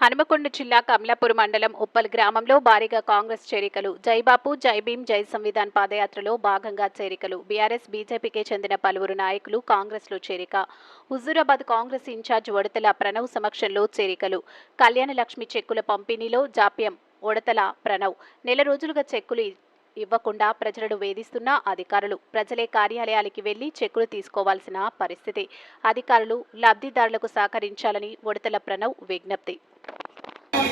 హనుమకొండ జిల్లా కమలాపూర్ మండలం ఉప్పల్ గ్రామంలో భారీగా కాంగ్రెస్ చేరికలు. జైబాపు జైభీం జై సంవిధాన్ పాదయాత్రలో భాగంగా చేరికలు. బీఆర్ఎస్ బీజేపీకి చెందిన పలువురు నాయకులు కాంగ్రెస్లో చేరిక. హుజూరాబాద్ కాంగ్రెస్ ఇన్ఛార్జ్ ఒడతల ప్రణవ్ సమక్షంలో చేరికలు. కళ్యాణ లక్ష్మి చెక్కుల పంపిణీలో జాప్యం ఒడతల ప్రణవ్. నెల రోజులుగా చెక్కులు ఇవ్వకుండా ప్రజలను వేధిస్తున్న అధికారులు. ప్రజలే కార్యాలయాలకి వెళ్ళి చెక్కులు తీసుకోవాల్సిన పరిస్థితి. అధికారులు లబ్ధిదారులకు సహకరించాలని ఒడతల ప్రణవ్ విజ్ఞప్తి.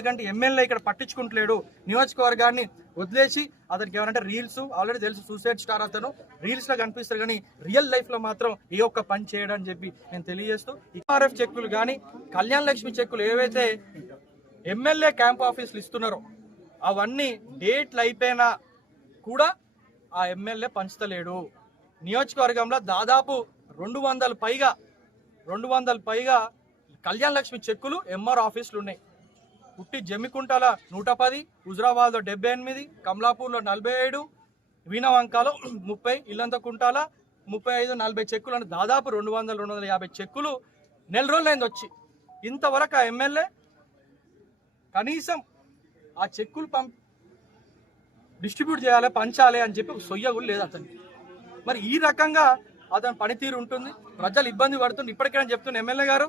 ఎందుకంటే ఎమ్మెల్యే ఇక్కడ పట్టించుకుంటలేడు. నియోజకవర్గాన్ని వదిలేసి అతనికి ఏమంటే రీల్స్ ఆల్రెడీ తెలుసు సూసైడ్ స్టార్ అతను. రీల్స్లో కనిపిస్తారు కానీ రియల్ లైఫ్లో మాత్రం ఏ ఒక్క పని చేయడం అని చెప్పి నేను తెలియజేస్తూ ఈఆర్ఎఫ్ చెక్కులు కానీ కళ్యాణ లక్ష్మి చెక్కులు ఏవైతే ఎమ్మెల్యే క్యాంప్ ఆఫీసులు ఇస్తున్నారో అవన్నీ డేట్లు అయిపోయినా కూడా ఆ ఎమ్మెల్యే పంచుతలేడు. నియోజకవర్గంలో దాదాపు రెండు వందల పైగా రెండు వందల పైగా కళ్యాణ లక్ష్మి చెక్కులు ఎంఆర్ ఆఫీసులు ఉన్నాయి. పుట్టి జమ్మికుంటల నూట పది హుజరాబాద్లో డెబ్బై ఎనిమిది కమలాపూర్లో నలభై ఏడు వీణవంకాలో ముప్పై ఇల్లంత కుంటాల ముప్పై ఐదు నలభై చెక్కులు అంటే దాదాపు రెండు వందల రెండు వందల యాభై చెక్కులు నెల రోజులైంది వచ్చి. ఇంతవరకు ఆ ఎమ్మెల్యే కనీసం ఆ చెక్కులు పంప్ డిస్ట్రిబ్యూట్ చేయాలి పంచాలి అని చెప్పి సొయ్య కూడా లేదు అతనికి. మరి ఈ రకంగా అతని పనితీరు ఉంటుంది. ప్రజలు ఇబ్బంది పడుతుంది ఇప్పటికైనా చెప్తున్న ఎమ్మెల్యే గారు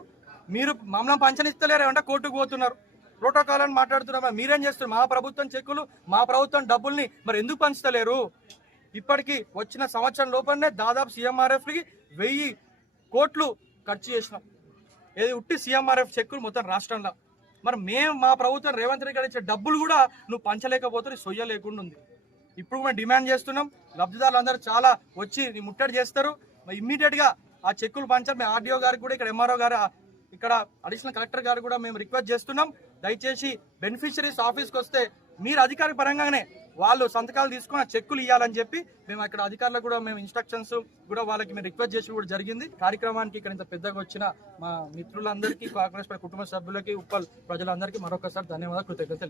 మీరు మమ్మల్ని పంచనిస్తలేరు అంటే కోర్టుకు పోతున్నారు. ప్రోటోకాల్ అని మాట్లాడుతున్నారు మీరేం చేస్తున్నారు? మా ప్రభుత్వం చెక్కులు మా ప్రభుత్వం డబ్బుల్ని మరి ఎందుకు పంచుతలేరు? ఇప్పటికి వచ్చిన సంవత్సరం లోపలనే దాదాపు సీఎంఆర్ఎఫ్కి వెయ్యి కోట్లు ఖర్చు చేసినాం. ఏది ఉట్టి సీఎంఆర్ఎఫ్ చెక్కులు మొత్తం రాష్ట్రంలో. మరి మేము మా ప్రభుత్వం రేవంత్ రెడ్డి గారు ఇచ్చే డబ్బులు కూడా నువ్వు పంచలేకపోతే సొయ్య లేకుండా ఉంది. ఇప్పుడు మేము డిమాండ్ చేస్తున్నాం. లబ్ధిదారులు అందరూ చాలా వచ్చి నీ ముట్టడి చేస్తారు. ఇమ్మీడియట్గా ఆ చెక్కులు పంచారు మేము ఆర్డీఓ గారికి కూడా ఇక్కడ ఎంఆర్ఓ గారు ఇక్కడ అడిషనల్ కలెక్టర్ గారు కూడా మేము రిక్వెస్ట్ చేస్తున్నాం. దయచేసి బెనిఫిషరీస్ ఆఫీస్కి వస్తే మీరు అధికారి పరంగానే వాళ్ళు సంతకాలు తీసుకుని చెక్కులు ఇవ్వాలని చెప్పి మేము అక్కడ అధికారులకు కూడా మేము ఇన్స్ట్రక్షన్స్ కూడా వాళ్ళకి మేము రిక్వెస్ట్ చేసి కూడా జరిగింది. కార్యక్రమానికి ఇక్కడ ఇంత పెద్దగా వచ్చిన మా మిత్రులందరికీ కాంగ్రెస్ కుటుంబ సభ్యులకి ఉప్పల్ ప్రజలందరికీ మరొకసారి ధన్యవాదాలు కృతజ్ఞతలు.